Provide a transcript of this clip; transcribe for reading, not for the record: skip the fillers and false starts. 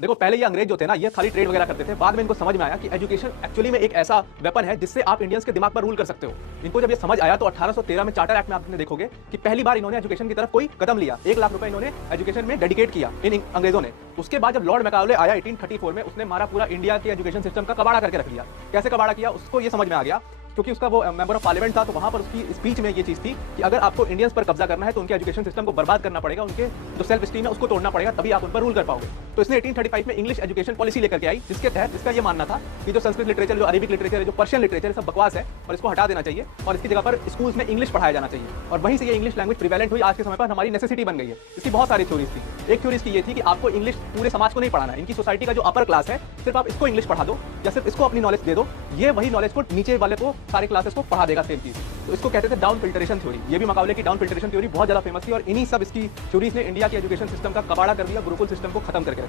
देखो पहले ये अंग्रेज जो थे ना, ये खाली ट्रेड वगैरह करते थे। बाद में इनको समझ में आया कि एजुकेशन एक्चुअली में एक ऐसा वेपन है जिससे आप इंडियंस के दिमाग पर रूल कर सकते हो। इनको जब ये समझ आया तो 1813 में चार्टर एक्ट में आपने देखोगे कि पहली बार इन्होंने एजुकेशन की तरफ कोई कदम लिया। 1 लाख रुपए इन्होंने एजुकेशन में डेडिकेट किया इन अंग्रेजों ने। उसके बाद जब लॉर्ड मैकाउले आया 1834 में, उसने हमारा पूरा इंडिया के एजुकेशन सिस्टम का कबाड़ा करके रख लिया। कैसे कबाड़ा किया उसको ये समझ में आ गया, क्योंकि उसका वो मेंबर ऑफ पार्लियामेंट था, तो वहां पर उसकी स्पीच में ये चीज थी कि अगर आपको इंडियंस पर कब्जा करना है तो उनके एजुकेशन सिस्टम को बर्बाद करना पड़ेगा, उनके जो सेल्फ स्टीम है उसको तोड़ना पड़ेगा, तभी आप उन पर रूल कर पाओगे। तो इसने 1835 में इंग्लिश एजुकेशन पॉलिसी लेकर के आई, जिसके तहत इसका ये मानना था कि जो संस्कृत लिटरेचर, जो अरेबिक लिटरेचर है, जो पर्शियन लिटरेचर है, सब बकवास है और इसको हटा देना चाहिए और इसकी जगह पर स्कूल्स में इंग्लिश पढ़ाया जाना चाहिए। और वहीं से ये इंग्लिश लैंग्वेज प्रिवेलेंट हुई, आज के समय पर हमारी नेसेसिटी बन गई है। इसकी बहुत सारी थ्योरीज थी। एक थ्योरी इसकी ये थी कि आपको इंग्लिश पूरे समाज को नहीं पढ़ाना है, इनकी सोसाइटी का जो अपर क्लास है सिर्फ आप इसको इंग्लिश पढ़ा दो या सिर्फ इसको अपनी नॉलेज दे दो, ये वही नॉलेज को नीचे वाले को, सारे क्लासेस को पढ़ा देगा सेम चीज। तो इसको कहते थे डाउन फिल्ट्रेशन थ्योरी। ये भी मैकाउले की डाउन फिल्ट्रेशन थ्योरी बहुत ज्यादा फेमस थी और इन्हीं सब इसकी थ्योरीज ने इंडिया के एजुकेशन सिस्टम का कबाड़ा कर दिया, गुरुकुल सिस्टम को खत्म करके रखा।